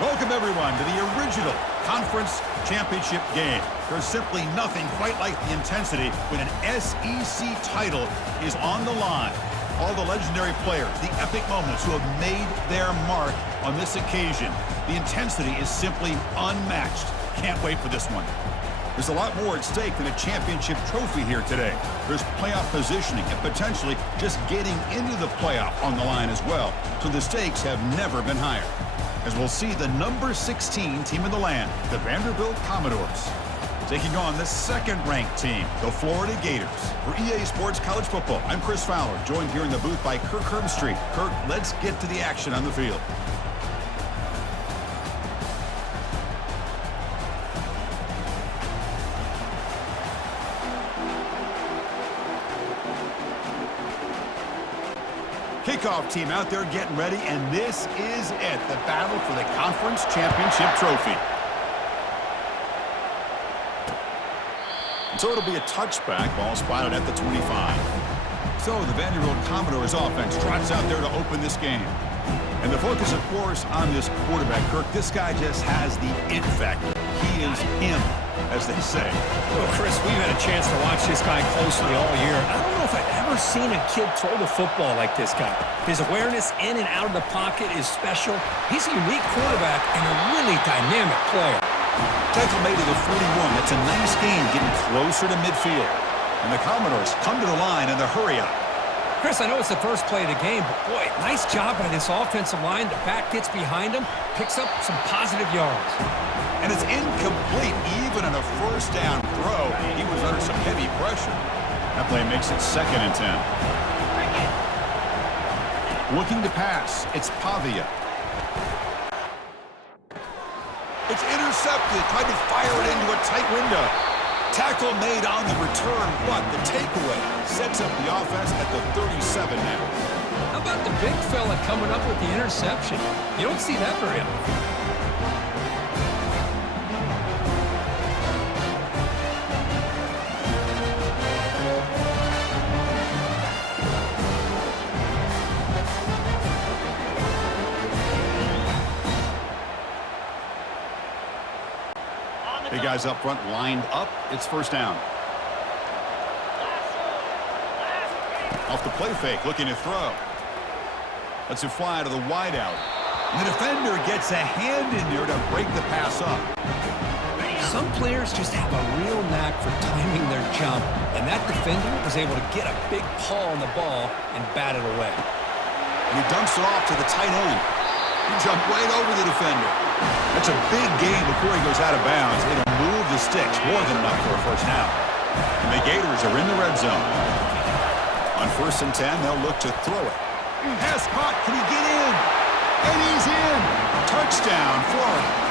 Welcome, everyone, to the original conference championship game. There's simply nothing quite like the intensity when an SEC title is on the line. All the legendary players, the epic moments who have made their mark on this occasion. The intensity is simply unmatched. Can't wait for this one. There's a lot more at stake than a championship trophy here today. There's playoff positioning and potentially just getting into the playoff on the line as well. So the stakes have never been higher. As we'll see the number 16 team in the land, the Vanderbilt Commodores, taking on the second-ranked team, the Florida Gators. For EA Sports College Football, I'm Chris Fowler, joined here in the booth by Kirk Herbstreit. Kirk, let's get to the action on the field. Kickoff team out there getting ready, and this is it, the battle for the conference championship trophy. So it'll be a touchback, ball spotted at the 25. So the Vanderbilt Commodores offense trots out there to open this game. And the focus, of course, on this quarterback, Kirk. This guy just has the it factor. He is him, as they say. Well, Chris, we've had a chance to watch this guy closely all year. I don't know if I've ever seen a kid throw the football like this guy. His awareness in and out of the pocket is special. He's a unique quarterback and a really dynamic player. Tackle made to the 41. That's a nice gain, getting closer to midfield. And the Commodores come to the line in the hurry-up. Chris, I know it's the first play of the game, but boy, nice job by this offensive line. The back gets behind him, picks up some positive yards. And it's incomplete, even on a first down throw. He was under some heavy pressure. That play makes it 2nd and 10. Looking to pass, it's Pavia. It's intercepted, tried to fire it into a tight window. Tackle made on the return, but the takeaway sets up the offense at the 37 now. How about the big fella coming up with the interception? You don't see that very often. Big guys up front lined up. It's first down. Off the play fake, looking to throw. Lets it fly to the wideout. And the defender gets a hand in there to break the pass up. Some players just have a real knack for timing their jump, and that defender was able to get a big paw on the ball and bat it away. And he dumps it off to the tight end. He jumped right over the defender. That's a big gain before he goes out of bounds. It'll move the sticks more than enough for a first down. And the Gators are in the red zone. On 1st and 10, they'll look to throw it. Pass caught. Can he get in? And he's in. Touchdown, Florida.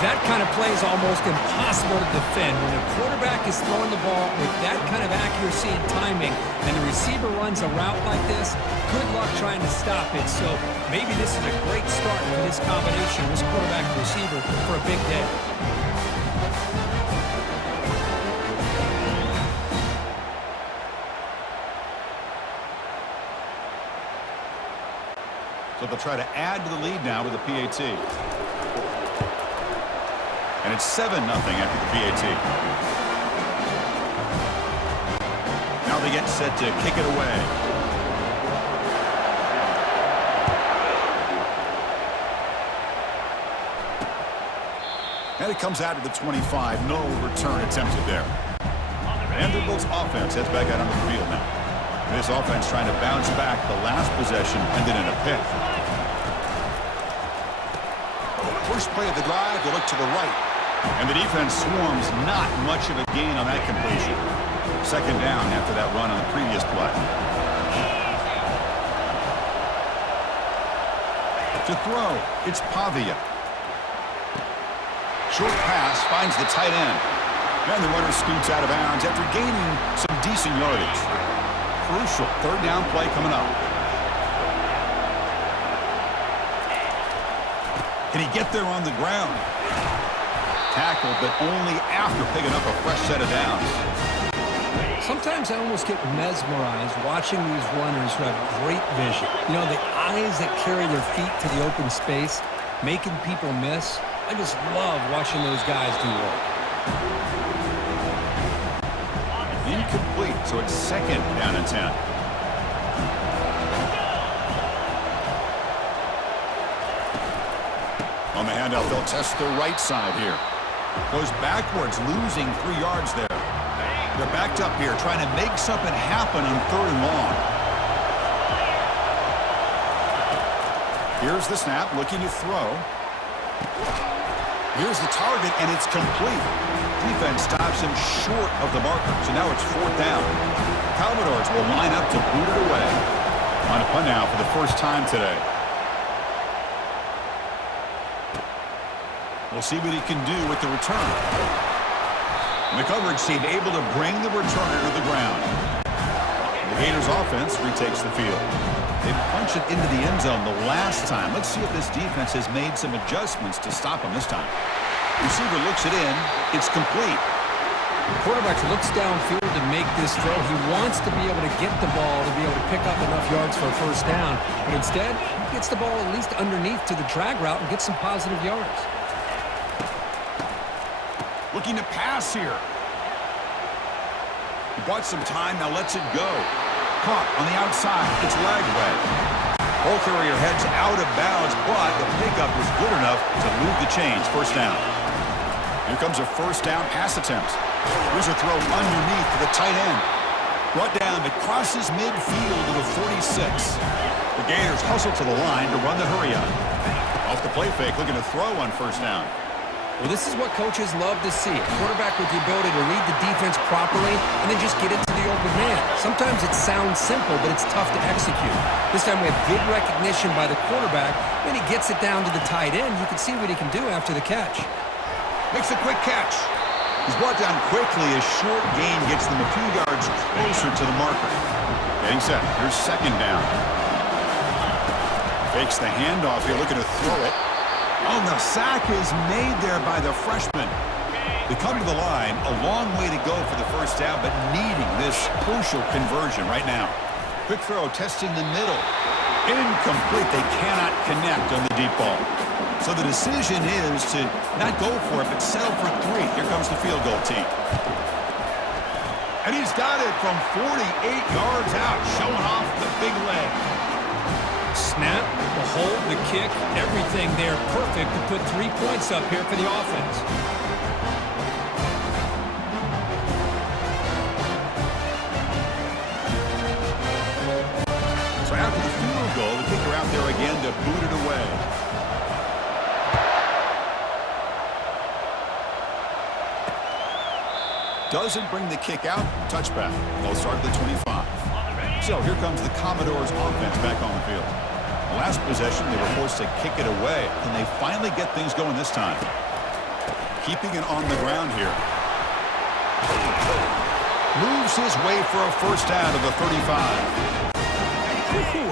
That kind of play is almost impossible to defend. When a quarterback is throwing the ball with that kind of accuracy and timing, and the receiver runs a route like this, good luck trying to stop it. So maybe this is a great start for this combination, this quarterback and receiver, for a big day. So they'll try to add to the lead now with the PAT. And it's 7-0 after the PAT. Now they get set to kick it away. And it comes out to the 25. No return attempted there. Vanderbilt's offense heads back out onto the field now. And this offense trying to bounce back. The last possession ended in a pick. First play of the drive, they look to the right. And the defense swarms, not much of a gain on that completion. 2nd down after that run on the previous play. To throw, it's Pavia. Short pass finds the tight end. And the runner scoots out of bounds after gaining some decent yardage. Crucial 3rd down play coming up. Can he get there on the ground? Tackle, but only after picking up a fresh set of downs. Sometimes I almost get mesmerized watching these runners who have great vision. You know, the eyes that carry their feet to the open space. making people miss. I just love watching those guys do work. Incomplete, so it's 2nd down and 10. On the handout, they'll test the right side here. Goes backwards, losing 3 yards there. They're backed up here, trying to make something happen on 3rd and long. Here's the snap, looking to throw. Here's the target, and it's complete. Defense stops him short of the marker, so now it's 4th down. Commodores will line up to boot it away. On a punt now for the first time today. We'll see what he can do with the return. The coverage team able to bring the returner to the ground. The Gators offense retakes the field. They punched it into the end zone the last time. Let's see if this defense has made some adjustments to stop him this time. Receiver looks it in. It's complete. The quarterback looks downfield to make this throw. He wants to be able to get the ball to be able to pick up enough yards for a first down. But instead, he gets the ball at least underneath to the drag route and gets some positive yards. Looking to pass here. He bought some time, now lets it go. Caught on the outside. It's leg way. Ball carrier heads out of bounds, but the pickup is good enough to move the chains. First down. Here comes a first down pass attempt. Here's a throw underneath to the tight end. Brought down, but crosses midfield to the 46. The Gators hustle to the line to run the hurry up. Off the play fake, looking to throw on first down. Well, this is what coaches love to see. A quarterback with the ability to read the defense properly and then just get it to the open man. Sometimes it sounds simple, but it's tough to execute. This time we have good recognition by the quarterback. When he gets it down to the tight end, you can see what he can do after the catch. Makes a quick catch. He's brought down quickly. A short gain gets them a few yards closer to the marker. Getting set. Here's second down. Fakes the handoff here, looking to throw it. Oh, the sack is made there by the freshman. They come to the line, a long way to go for the first down, but needing this crucial conversion right now. Quick throw, testing the middle. Incomplete. They cannot connect on the deep ball. So the decision is to not go for it, but settle for 3. Here comes the field goal team. And he's got it from 48 yards out, showing off the big leg. Snap, the hold, the kick, everything there perfect to put 3 points up here for the offense. So after the field goal, the kicker out there again to boot it away. Doesn't bring the kick out. Touchback. They'll start at the 25. So here comes the Commodores offense back on the field. Last possession, they were forced to kick it away. Can they finally get things going this time? Keeping it on the ground here. Moves his way for a first down to the 35.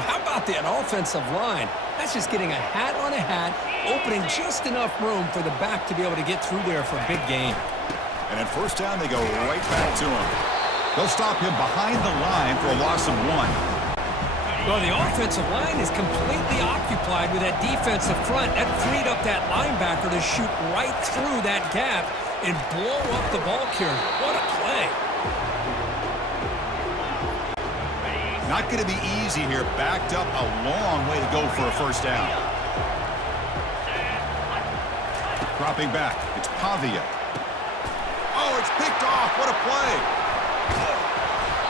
How about that offensive line? That's just getting a hat on a hat, opening just enough room for the back to be able to get through there for a big gain. And at first down, they go right back to him. They'll stop him behind the line for a loss of 1. Well, the offensive line is completely occupied with that defensive front. That freed up that linebacker to shoot right through that gap and blow up the ball carrier. What a play. Not going to be easy here. Backed up a long way to go for a first down. Dropping back. It's Pavia. Oh, it's picked off. What a play.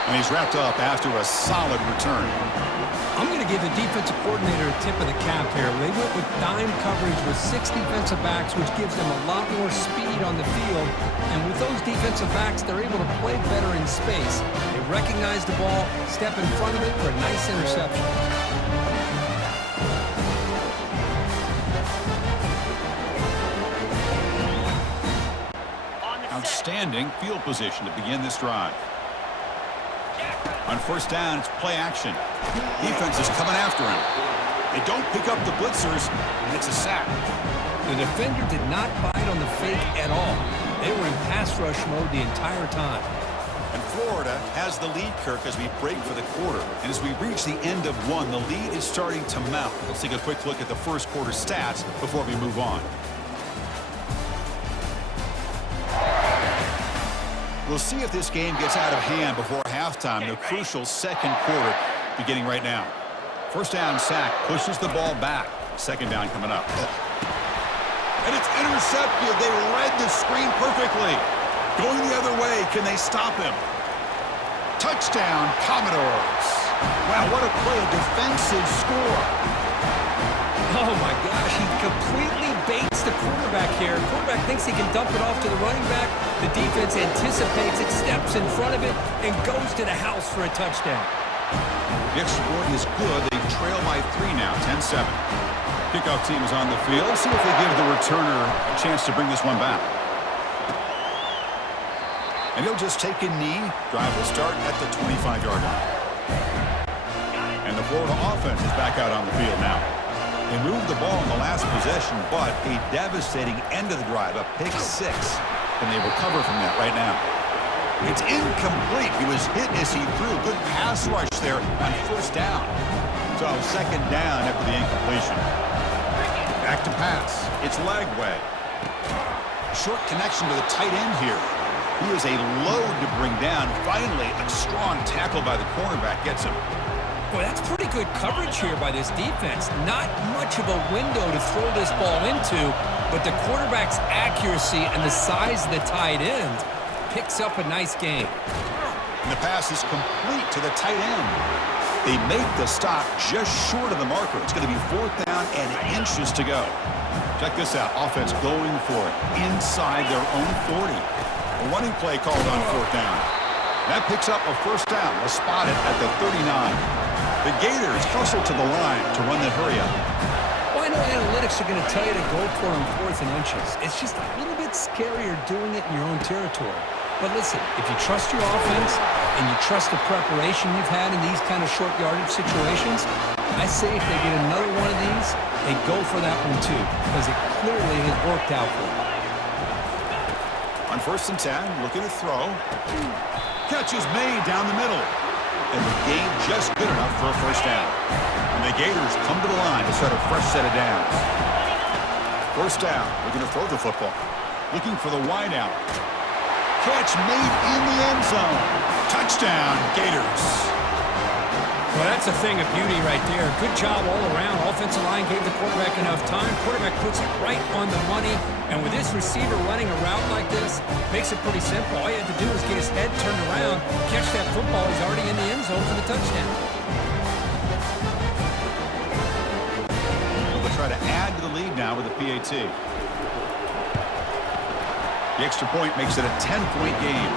And he's wrapped up after a solid return. I'm going to give the defensive coordinator a tip of the cap here. They went with dime coverage with 6 defensive backs, which gives them a lot more speed on the field. And with those defensive backs, they're able to play better in space. They recognize the ball, step in front of it for a nice interception. Outstanding field position to begin this drive. On first down, it's play action. Defense is coming after him. They don't pick up the blitzers, and it's a sack. The defender did not bite on the fake at all. They were in pass rush mode the entire time. And Florida has the lead, Kirk, as we break for the quarter. And as we reach the end of one, the lead is starting to mount. Let's take a quick look at the first quarter stats before we move on. We'll see if this game gets out of hand before halftime. The crucial second quarter beginning right now. First down sack pushes the ball back. Second down coming up. And it's intercepted. They read the screen perfectly. Going the other way. Can they stop him? Touchdown, Commodores. Wow, what a play. A defensive score. Oh, my gosh. He completely baits the quarterback here. The quarterback thinks he can dump it off to the running back. The defense anticipates it, steps in front of it, and goes to the house for a touchdown. The extra point is good. They trail by 3 now, 10-7. Kickoff team is on the field. Let's see if they give the returner a chance to bring this one back. And he'll just take a knee. Drive will start at the 25-yard line. And the Florida offense is back out on the field now. They moved the ball in the last possession, but a devastating end of the drive, a pick 6. And they recover from that right now. It's incomplete. He was hit as he threw. Good pass rush there on first down. So second down after the incompletion. Back to pass. It's Lagway. Short connection to the tight end here. He is a load to bring down. Finally, a strong tackle by the cornerback gets him. Boy, that's pretty good coverage here by this defense. Not much of a window to throw this ball into, but the quarterback's accuracy and the size of the tight end picks up a nice game. And the pass is complete to the tight end. They make the stop just short of the marker. It's going to be fourth down and inches to go. Check this out. Offense going for it inside their own 40. A running play called on fourth down. That picks up a first down. They'll spot it at the 39. The Gators hustle to the line to run the hurry up. Well, I know analytics are going to tell you to go for them fourth and inches. It's just a little bit scarier doing it in your own territory. But listen, if you trust your offense and you trust the preparation you've had in these kind of short yardage situations, I say if they get another one of these, they go for that one too, because it clearly has worked out for them. On first and 10, looking to throw. Catch is made down the middle. And the game just good enough for a first down. And the Gators come to the line to start a fresh set of downs. First down, looking to throw the football. Looking for the wide out. Catch made in the end zone. Touchdown, Gators. Well, that's a thing of beauty right there. Good job all around. Offensive line gave the quarterback enough time. Quarterback puts it right on the money. And with this receiver running a route like this, makes it pretty simple. All you have to do is get his head turned around, catch that football. He's already in the end zone for the touchdown. They'll try to add to the lead now with the PAT. The extra point makes it a 10-point game.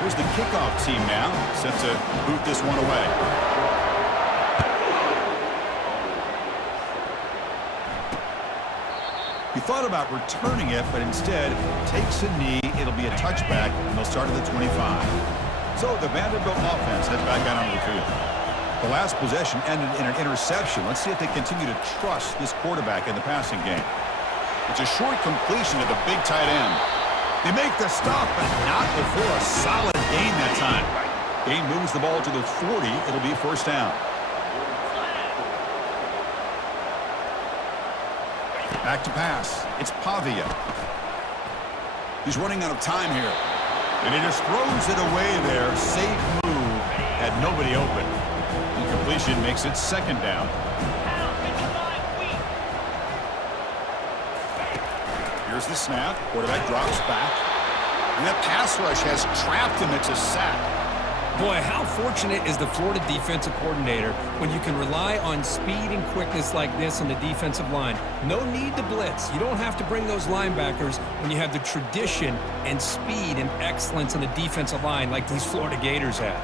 Here's the kickoff team now, set to boot this one away. He thought about returning it, but instead takes a knee. It'll be a touchback, and they'll start at the 25. So the Vanderbilt offense heads back out onto the field. The last possession ended in an interception. Let's see if they continue to trust this quarterback in the passing game. It's a short completion to the big tight end. They make the stop, but not before a solid gain that time. Gain moves the ball to the 40. It'll be first down. Back to pass. It's Pavia. He's running out of time here. And he just throws it away there. Safe move. Had nobody open. Incompletion makes it second down. Here's the snap. Quarterback drops back. And that pass rush has trapped him. It's a sack. Boy, how fortunate is the Florida defensive coordinator when you can rely on speed and quickness like this on the defensive line. No need to blitz. You don't have to bring those linebackers when you have the tradition and speed and excellence on the defensive line like these Florida Gators have.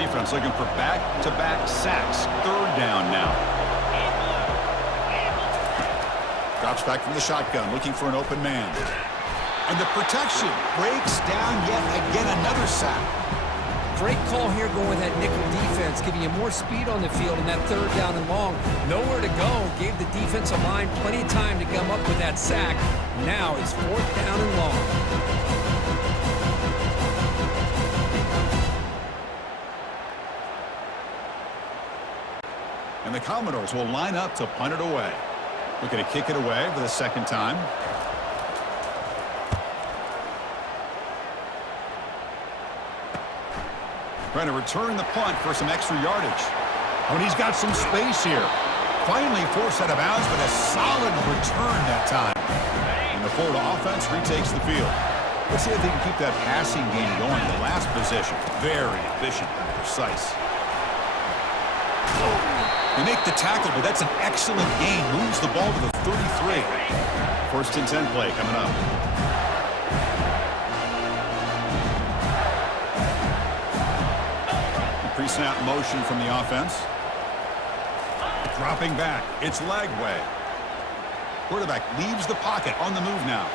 Defense looking for back-to-back sacks. Third down now. Drops back from the shotgun, looking for an open man. And the protection breaks down yet again, another sack. Great call here going with that nickel defense, giving you more speed on the field in that third down and long. Nowhere to go. Gave the defensive line plenty of time to come up with that sack. Now it's fourth down and long. And the Commodores will line up to punt it away. Looking to kick it away for the second time. Trying to return the punt for some extra yardage. Oh, and he's got some space here. Finally forced out of bounds, but a solid return that time. And the Florida offense retakes the field. Let's see if they can keep that passing game going. The last possession, very efficient and precise. They make the tackle, but that's an excellent gain. Moves the ball to the 33. First and 10 play coming up. Pre-snap motion from the offense. Dropping back. It's leg way. Quarterback leaves the pocket on the move now.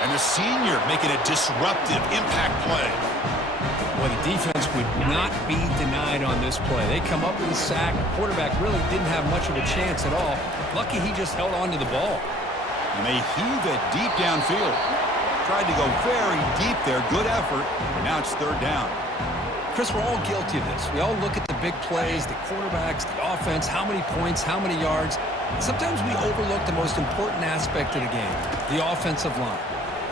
And the senior making a disruptive impact play. Well, the defense would not be denied on this play. They come up with a sack. The quarterback really didn't have much of a chance at all. Lucky he just held on to the ball. And they heave it deep downfield. Tried to go very deep there. Good effort. And now it's third down. Chris, we're all guilty of this. We all look at the big plays, the quarterbacks, the offense, how many points, how many yards. Sometimes we overlook the most important aspect of the game, the offensive line.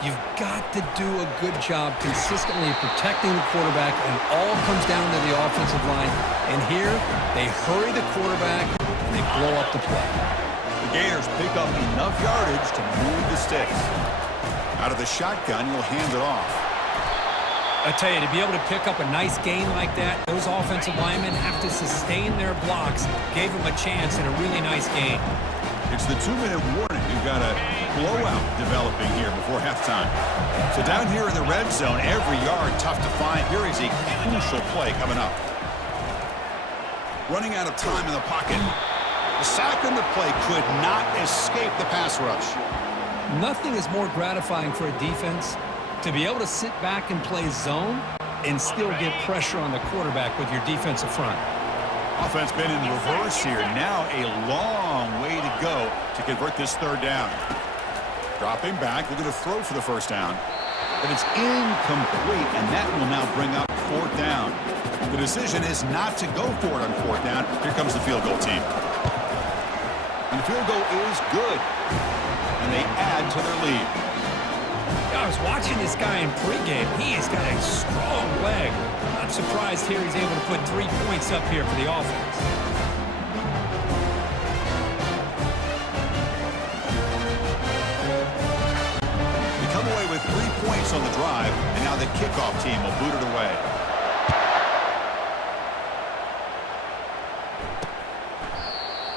You've got to do a good job consistently protecting the quarterback, and it all comes down to the offensive line. And here, they hurry the quarterback, and they blow up the play. The Gators pick up enough yardage to move the sticks. Out of the shotgun, he'll hand it off. I tell you, to be able to pick up a nice gain like that, those offensive linemen have to sustain their blocks. Gave them a chance and a really nice gain. It's the 2-minute warning. We've got a blowout developing here before halftime. So down here in the red zone, every yard tough to find. Here is a crucial play coming up. Running out of time in the pocket. The sack on the play could not escape the pass rush. Nothing is more gratifying for a defense to be able to sit back and play zone and still get pressure on the quarterback with your defensive front. Offense been in reverse here. Now a long way to go to convert this third down. Dropping back, looking to throw for the first down. But it's incomplete, and that will now bring up fourth down. The decision is not to go for it on fourth down. Here comes the field goal team. And the field goal is good. And they add to their lead. I was watching this guy in pregame. He has got a strong leg. Not surprised here he's able to put 3 points up here for the offense. They come away with 3 points on the drive, and now the kickoff team will boot it away.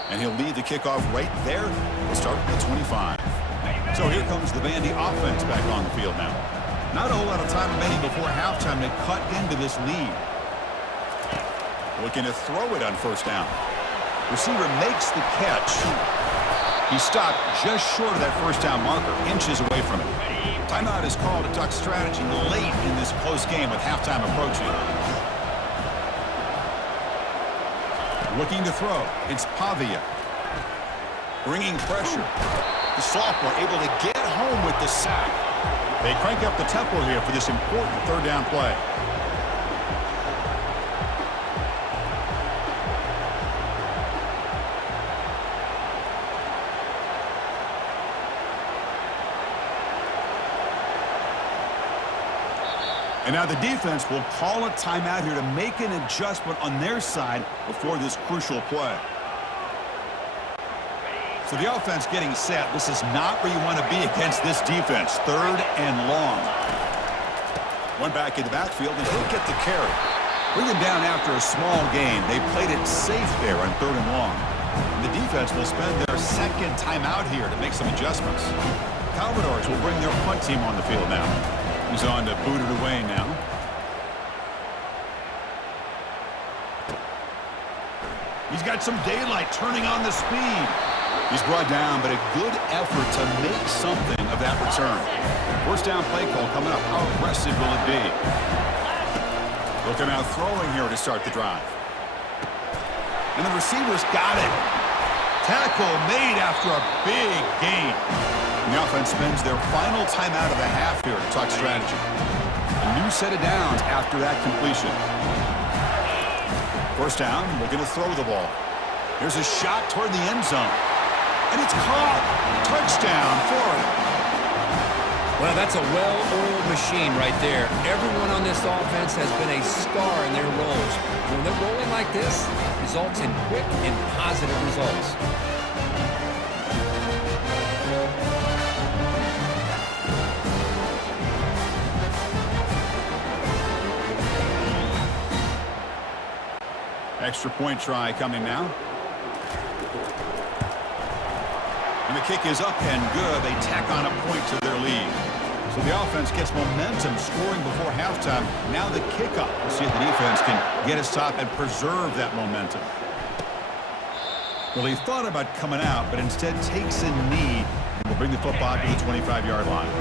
And he'll lead the kickoff right there. We'll start at 25. So here comes the Vandy offense back on the field now. Not a whole lot of time remaining before halftime to cut into this lead. Looking to throw it on first down. Receiver makes the catch. He stopped just short of that first down marker, inches away from it. Timeout is called to duck strategy late in this close game with halftime approaching. Looking to throw. It's Pavia. Bringing pressure. The sophomore able to get home with the sack. They crank up the tempo here for this important third down play. And now the defense will call a timeout here to make an adjustment on their side before this crucial play. So the offense getting set. This is not where you want to be against this defense. Third and long. One back in the backfield, and he'll get the carry. Bring him down after a small gain. They played it safe there on third and long. And the defense will spend their second timeout here to make some adjustments. Commodores will bring their punt team on the field now. He's on to boot it away now. He's got some daylight turning on the speed. He's brought down, but a good effort to make something of that return. First down play call coming up. How aggressive will it be? Looking out throwing here to start the drive. And the receivers got it. Tackle made after a big gain. And the offense spends their final timeout of the half here to talk strategy. A new set of downs after that completion. First down, looking to throw the ball. Here's a shot toward the end zone. And it's caught. Touchdown, Florida. Well, that's a well-oiled machine right there. Everyone on this offense has been a star in their roles. When they're rolling like this, it results in quick and positive results. Extra point try coming now. And the kick is up and good. They tack on a point to their lead. So the offense gets momentum scoring before halftime. Now the kickoff. We'll see if the defense can get a stop and preserve that momentum. Well, he thought about coming out, but instead takes a knee and will bring the football to the 25-yard line.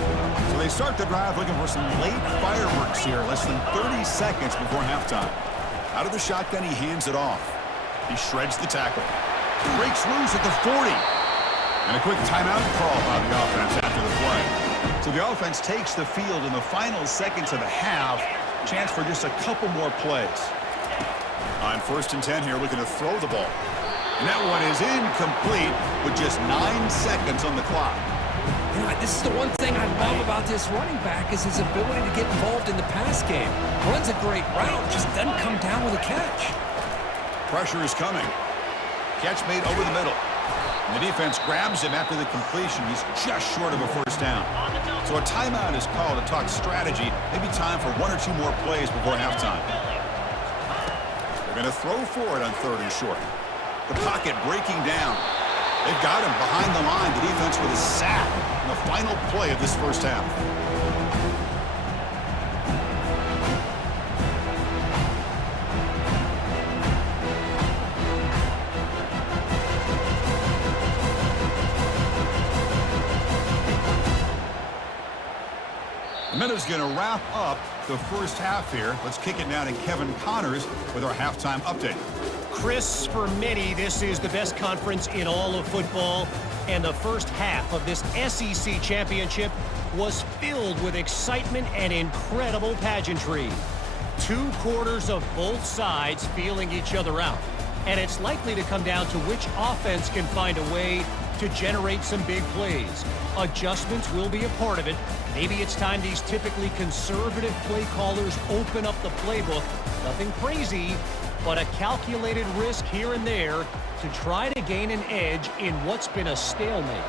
So they start the drive looking for some late fireworks here, less than 30 seconds before halftime. Out of the shotgun, he hands it off. He shreds the tackle. Breaks loose at the 40. And a quick timeout call by the offense after the play. So the offense takes the field in the final seconds of the half. Chance for just a couple more plays. On 1st and 10 here, looking to throw the ball. And that one is incomplete with just 9 seconds on the clock. You know, this is the one thing I love about this running back is his ability to get involved in the pass game. Runs a great route, just doesn't come down with a catch. Pressure is coming. Catch made over the middle. And the defense grabs him after the completion. He's just short of a first down. So a timeout is called to talk strategy. Maybe time for 1 or 2 more plays before halftime. They're going to throw for it on 3rd and short. The pocket breaking down. They've got him behind the line. The defense with a sack in the final play of this first half. The minute's going to wrap up the first half here. Let's kick it now to Kevin Connors with our halftime update. Chris, for many, this is the best conference in all of football, and the first half of this SEC championship was filled with excitement and incredible pageantry. 2 quarters of both sides feeling each other out, and it's likely to come down to which offense can find a way to generate some big plays. Adjustments will be a part of it. Maybe it's time these typically conservative play callers open up the playbook. Nothing crazy, but a calculated risk here and there to try to gain an edge in what's been a stalemate.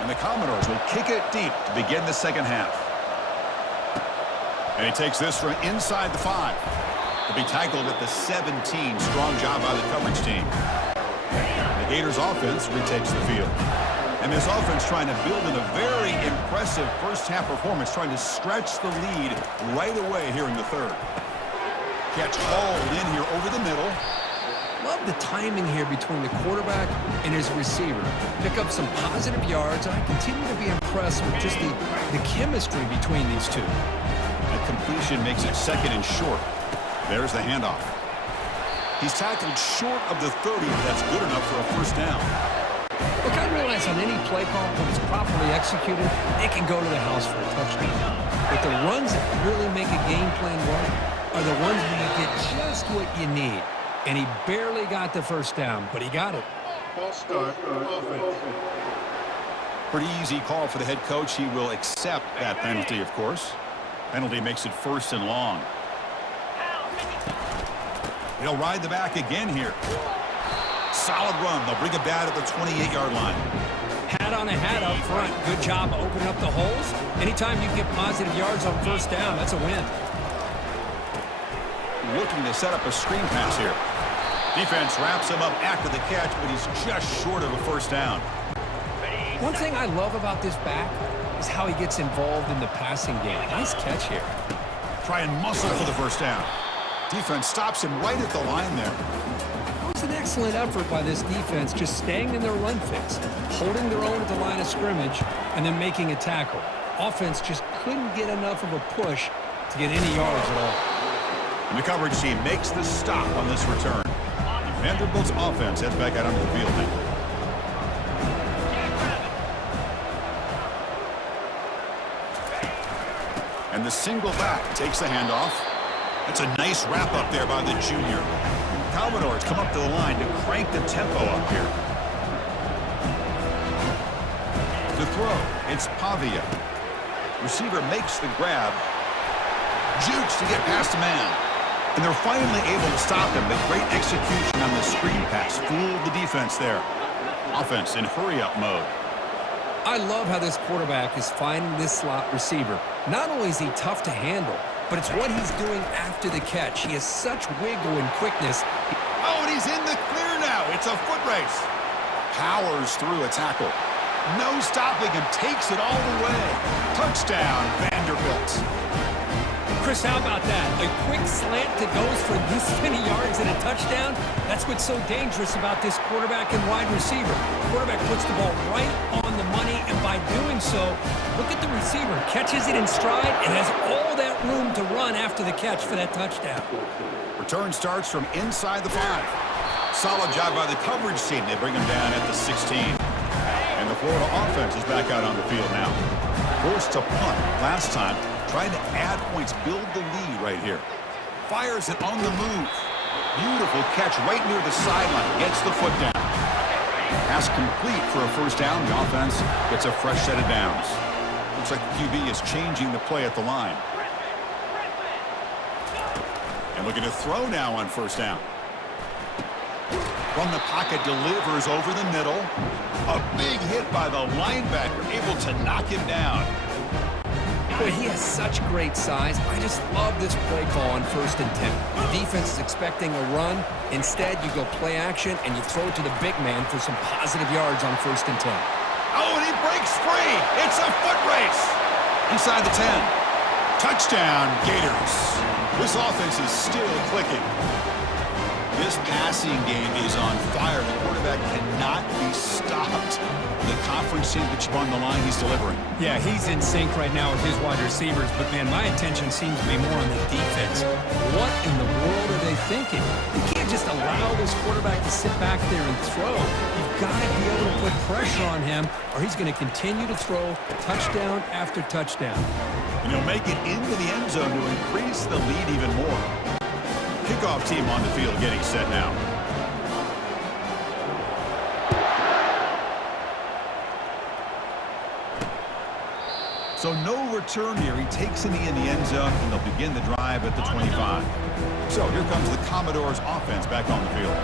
And the Commodores will kick it deep to begin the second half. And he takes this from inside the 5. To be tackled at the 17. Strong job by the coverage team. The Gators offense retakes the field. And this offense trying to build in a very impressive first half performance, trying to stretch the lead right away here in the 3rd. Catch hauled in here over the middle. Love the timing here between the quarterback and his receiver. Pick up some positive yards, and I continue to be impressed with just the chemistry between these two. That completion makes it 2nd and short. There's the handoff. He's tackled short of the 30, but that's good enough for a first down. Look, I realize on any play call, when it's properly executed, it can go to the house for a touchdown. But the runs that really make a game plan work are the ones where you get just what you need. And he barely got the first down, but he got it. Pretty easy call for the head coach. He will accept that penalty, of course. Penalty makes it 1st and long. He'll ride the back again here. Solid run. They'll bring it back at the 28-yard line. Hat on a hat up front. Good job opening up the holes. Anytime you get positive yards on first down, that's a win. Looking to set up a screen pass here. Defense wraps him up after the catch, but he's just short of a first down. One thing I love about this back is how he gets involved in the passing game. Nice catch here. Try and muscle for the first down. Defense stops him right at the line there. It was an excellent effort by this defense, just staying in their run fix, holding their own at the line of scrimmage, and then making a tackle. Offense just couldn't get enough of a push to get any yards at all. And the coverage team makes the stop on this return. Vanderbilt's offense heads back out onto the field now. And the single back takes the handoff. That's a nice wrap up there by the junior. Commodores come up to the line to crank the tempo up here. To throw, it's Pavia. Receiver makes the grab. Jukes to get past a man. And they're finally able to stop him, but great execution on the screen pass. Fooled the defense there. Offense in hurry-up mode. I love how this quarterback is finding this slot receiver. Not only is he tough to handle, but it's what he's doing after the catch. He has such wiggle and quickness. Oh, and he's in the clear now. It's a foot race. Powers through a tackle. No stopping him. Takes it all the way. Touchdown, Vanderbilt. Chris, how about that? A quick slant that goes for this many yards and a touchdown? That's what's so dangerous about this quarterback and wide receiver. Quarterback puts the ball right on the money, and by doing so, look at the receiver. Catches it in stride and has all that room to run after the catch for that touchdown. Return starts from inside the 5. Solid job by the coverage team. They bring him down at the 16. And the Florida offense is back out on the field now. Forced to punt last time. Trying to add points, build the lead right here. Fires it on the move. Beautiful catch right near the sideline. Gets the foot down. Pass complete for a first down. The offense gets a fresh set of downs. Looks like the QB is changing the play at the line. And looking to throw now on first down. From the pocket, delivers over the middle. A big hit by the linebacker, able to knock him down. Boy, he has such great size. I just love this play call on 1st and 10. The defense is expecting a run. Instead, you go play action, and you throw it to the big man for some positive yards on 1st and 10. Oh, and he breaks free. It's a foot race. Inside the 10. Touchdown, Gators. This offense is still clicking. This passing game is on fire. The quarterback cannot be stopped. The conference championship on the line, he's delivering. Yeah, he's in sync right now with his wide receivers, but man, my attention seems to be more on the defense. What in the world are they thinking? You can't just allow this quarterback to sit back there and throw. You've got to be able to put pressure on him, or he's going to continue to throw touchdown after touchdown. And he'll make it into the end zone to increase the lead even more. Kickoff team on the field getting set now. So no return here. He takes a knee in the end zone, and they'll begin the drive at the 25. So here comes the Commodores offense back on the field.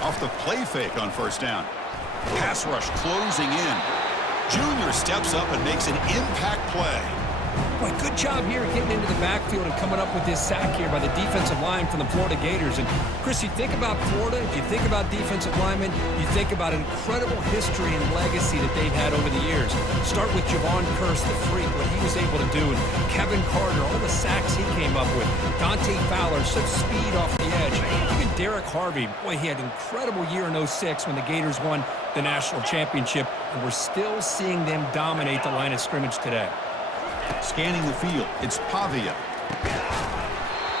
Off the play fake on first down. Pass rush closing in. Junior steps up and makes an impact play. Boy, good job here getting into the backfield and coming up with this sack here by the defensive line from the Florida Gators. And, Chris, you think about Florida, you think about defensive linemen, you think about an incredible history and legacy that they've had over the years. Start with Javon Curse, the freak, what he was able to do, and Kevin Carter, all the sacks he came up with. Dante Fowler, such speed off the edge. Even Derek Harvey, boy, he had an incredible year in 06 when the Gators won the national championship, and we're still seeing them dominate the line of scrimmage today. Scanning the field, it's Pavia.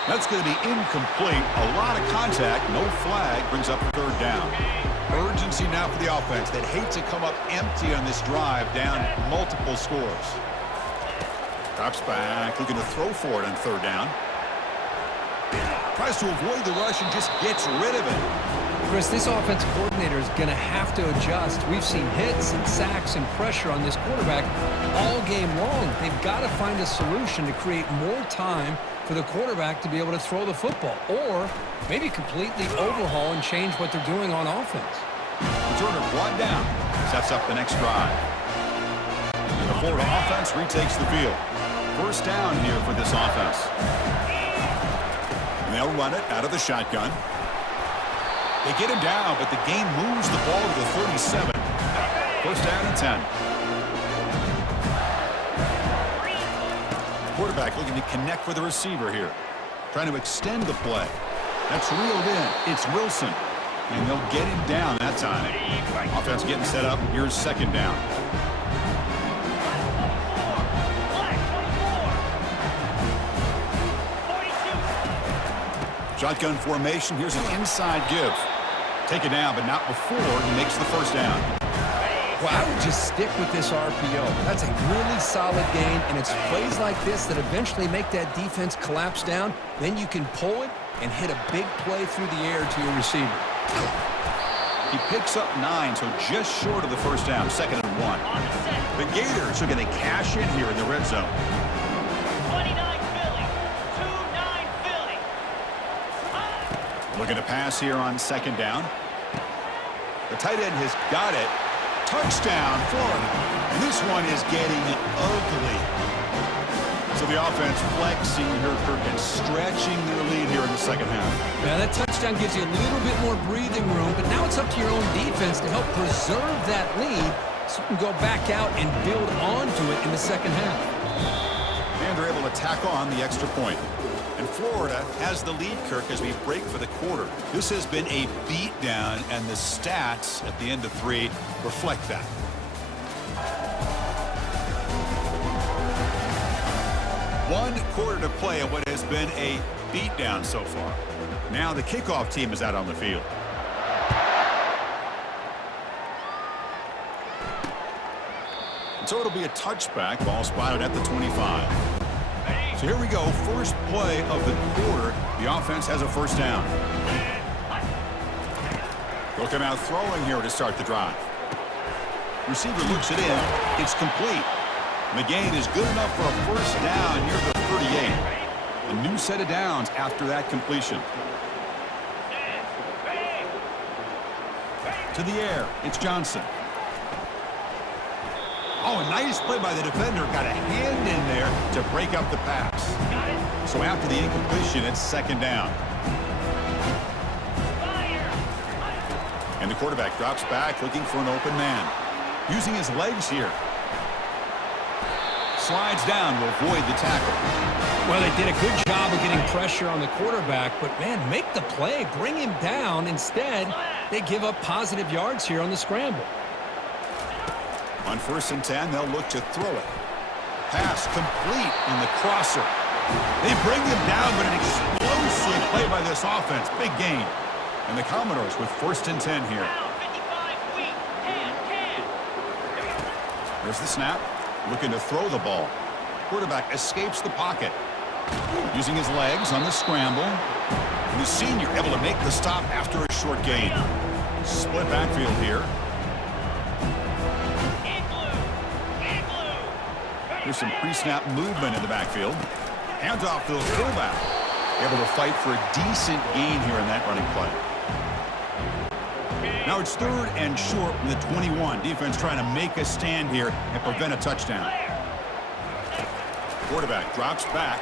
That's going to be incomplete. A lot of contact, no flag, brings up third down. Urgency now for the offense that hate to come up empty on this drive, down multiple scores. Drops back, looking to throw for it on third down. Tries to avoid the rush and just gets rid of it. Chris, this offensive coordinator is going to have to adjust. We've seen hits and sacks and pressure on this quarterback all game long. They've got to find a solution to create more time for the quarterback to be able to throw the football, or maybe completely overhaul and change what they're doing on offense. Returner brought down, sets up the next drive. And the Florida offense retakes the field. First down here for this offense. And they'll run it out of the shotgun. They get him down, but the game moves the ball to the 37. First down and 10. Quarterback looking to connect with the receiver here. Trying to extend the play. That's reeled in. It's Wilson. And they'll get him down that time. Offense getting set up. Here's second down. Shotgun formation. Here's an inside give. Take it down, but not before he makes the first down. Well, I would just stick with this RPO. That's a really solid gain, and it's plays like this that eventually make that defense collapse down. Then you can pull it and hit a big play through the air to your receiver. He picks up 9, so just short of the first down, 2nd and 1. The Gators are going to cash in here in the red zone. 29 Philly, 2-9 Philly. Looking to pass here on 2nd down. The tight end has got it. Touchdown, Florida. And this one is getting ugly. So the offense flexing here, Kirk, and stretching their lead here in the second half. Yeah, that touchdown gives you a little bit more breathing room, but now it's up to your own defense to help preserve that lead so you can go back out and build onto it in the second half. And they're able to tack on the extra point. And Florida has the lead, Kirk, as we break for the quarter. This has been a beatdown, and the stats at the end of 3 reflect that. One quarter to play in what has been a beatdown so far. Now the kickoff team is out on the field. So it'll be a touchback. Ball spotted at the 25. So here we go. First play of the quarter. The offense has a first down. They'll come out throwing here to start the drive. Receiver looks it in. It's complete. The gain is good enough for a first down near the 38. A new set of downs after that completion. To the air. It's Johnson. Oh, a nice play by the defender. Got a hand in there to break up the pass. So after the incompletion, it's 2nd down. And the quarterback drops back looking for an open man. Using his legs here. Slides down to avoid the tackle. Well, they did a good job of getting pressure on the quarterback, but, man, make the play. Bring him down. Instead, they give up positive yards here on the scramble. On 1st and 10, they'll look to throw it. Pass complete in the crosser. They bring him down, but an explosive play by this offense. Big gain. And the Commodores with 1st and 10 here. There's the snap. Looking to throw the ball. Quarterback escapes the pocket. Using his legs on the scramble. And the senior able to make the stop after a short gain. Split backfield here. There's some pre-snap movement in the backfield. Hands off to the fullback. Able to fight for a decent gain here in that running play. Now it's 3rd and short from the 21. Defense trying to make a stand here and prevent a touchdown. Quarterback drops back.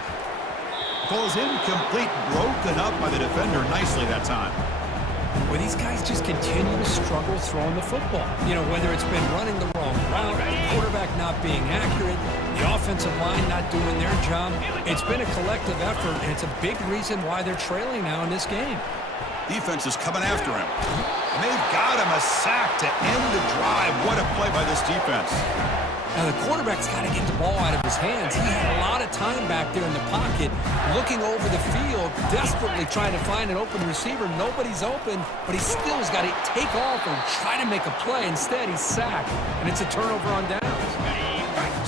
Falls incomplete. Broken up by the defender nicely that time. Well, these guys just continue to struggle throwing the football. You know, whether it's been running the wrong route, the quarterback not being accurate, the offensive line not doing their job. It's been a collective effort, and it's a big reason why they're trailing now in this game. Defense is coming after him. And they've got him a sack to end the drive. What a play by this defense. Now, the quarterback's got to get the ball out of his hands. He had a lot of time back there in the pocket, looking over the field, desperately trying to find an open receiver. Nobody's open, but he still has got to take off and try to make a play. Instead, he's sacked, and it's a turnover on downs.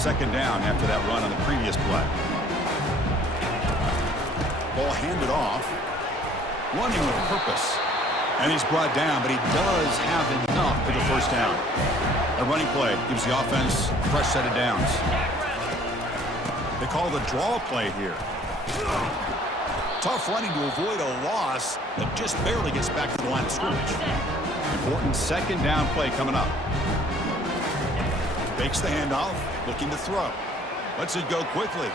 2nd down after that run on the previous play. Ball handed off. Running with purpose. And he's brought down, but he does have enough for the first down. A running play gives the offense a fresh set of downs. They call the draw play here. Tough running to avoid a loss that just barely gets back to the line of scrimmage. Important 2nd down play coming up. Fakes the handoff, looking to throw. Lets it go quickly.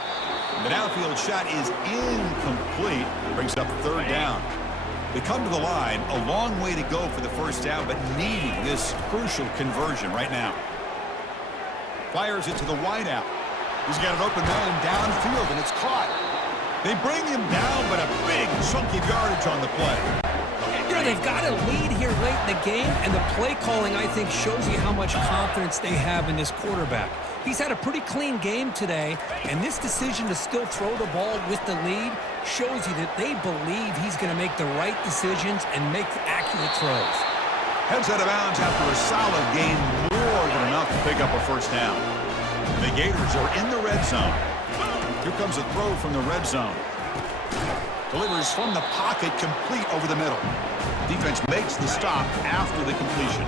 The downfield shot is incomplete. Brings up 3rd down. They come to the line, a long way to go for the first down, but needing this crucial conversion right now. Fires it to the wideout. He's got an open man downfield, and it's caught. They bring him down, but a big chunk of yardage on the play. Yeah, they've got a lead here late in the game, and the play calling, I think, shows you how much confidence they have in this quarterback. He's had a pretty clean game today, and this decision to still throw the ball with the lead shows you that they believe he's going to make the right decisions and make accurate throws. Heads out of bounds after a solid gain, more than enough to pick up a first down. The Gators are in the red zone. Here comes a throw from the red zone. Delivers from the pocket, complete over the middle. Defense makes the stop after the completion.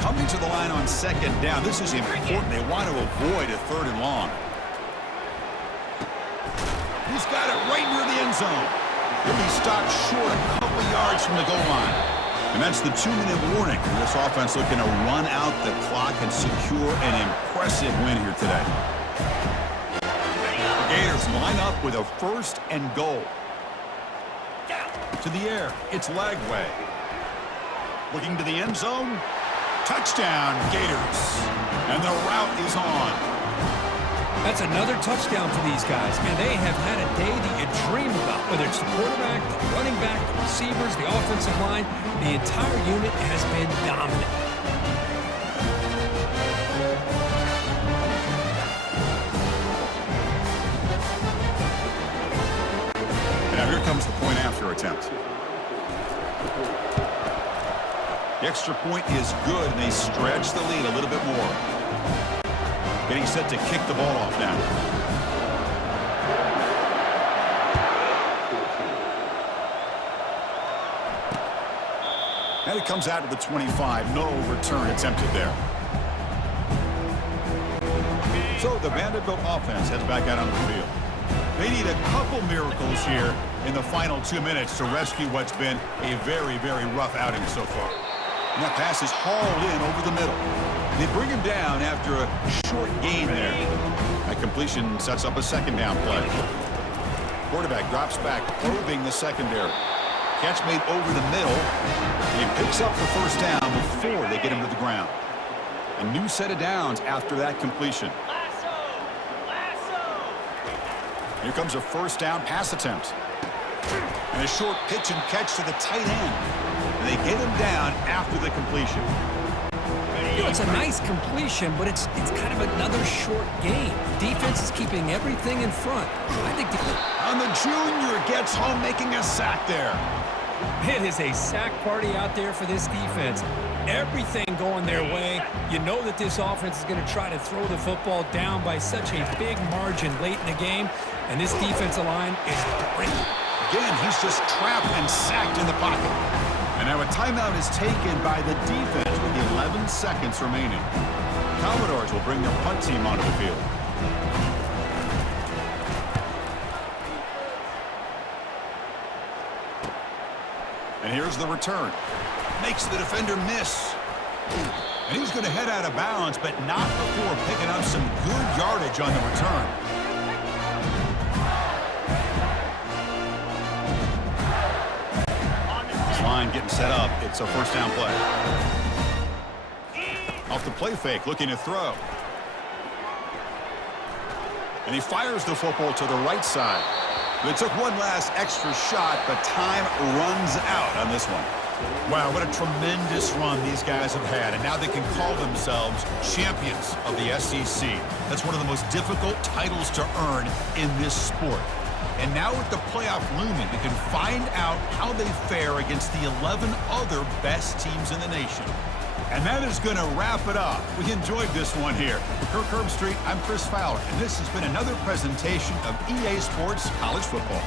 Coming to the line on second down. This is important. They want to avoid a 3rd and long. He's got it right near the end zone. He'll be stopped short a couple yards from the goal line. And that's the 2-minute warning. This offense looking to run out the clock and secure an impressive win here today. The Gators line up with a 1st and goal. To the air, it's Lagway. Looking to the end zone. Touchdown, Gators. And the route is on. That's another touchdown for these guys. Man, they have had a day that you dream about, whether it's the quarterback, the running back, the receivers, the offensive line. The entire unit has been dominant. And now here comes the point after attempt. The extra point is good, and they stretch the lead a little bit more. Getting set to kick the ball off now. And it comes out to the 25. No return attempted there. So the Vanderbilt offense heads back out on the field. They need a couple miracles here in the final 2 minutes to rescue what's been a very, very rough outing so far. And that pass is hauled in over the middle. They bring him down after a short gain there. That completion sets up a 2nd down play. Quarterback drops back, probing the secondary. Catch made over the middle. He picks up the 1st down before they get him to the ground. A new set of downs after that completion. Here comes a 1st down pass attempt. And a short pitch and catch to the tight end. And they get him down after the completion. You know, it's a nice completion, but it's kind of another short game. Defense is keeping everything in front. I think And the junior gets home making a sack there. it is a sack party out there for this defense. Everything going their way. You know that this offense is going to try to throw the football down by such a big margin late in the game. And this defensive line is great. Again, he's just trapped and sacked in the pocket. And now a timeout is taken by the defense with 11 seconds remaining. Commodores will bring their punt team onto the field. And here's the return. Makes the defender miss. And he's going to head out of bounds, but not before picking up some good yardage on the return. Line getting set up. It's a 1st down play. Off the play fake, looking to throw. And he fires the football to the right side. They took one last extra shot, but time runs out on this one. Wow, what a tremendous run these guys have had, and now they can call themselves champions of the SEC. That's one of the most difficult titles to earn in this sport. And now with the playoff looming, we can find out how they fare against the 11 other best teams in the nation. And that is going to wrap it up. We enjoyed this one here. For Kirk Herbstreit, I'm Chris Fowler, and this has been another presentation of EA Sports College Football.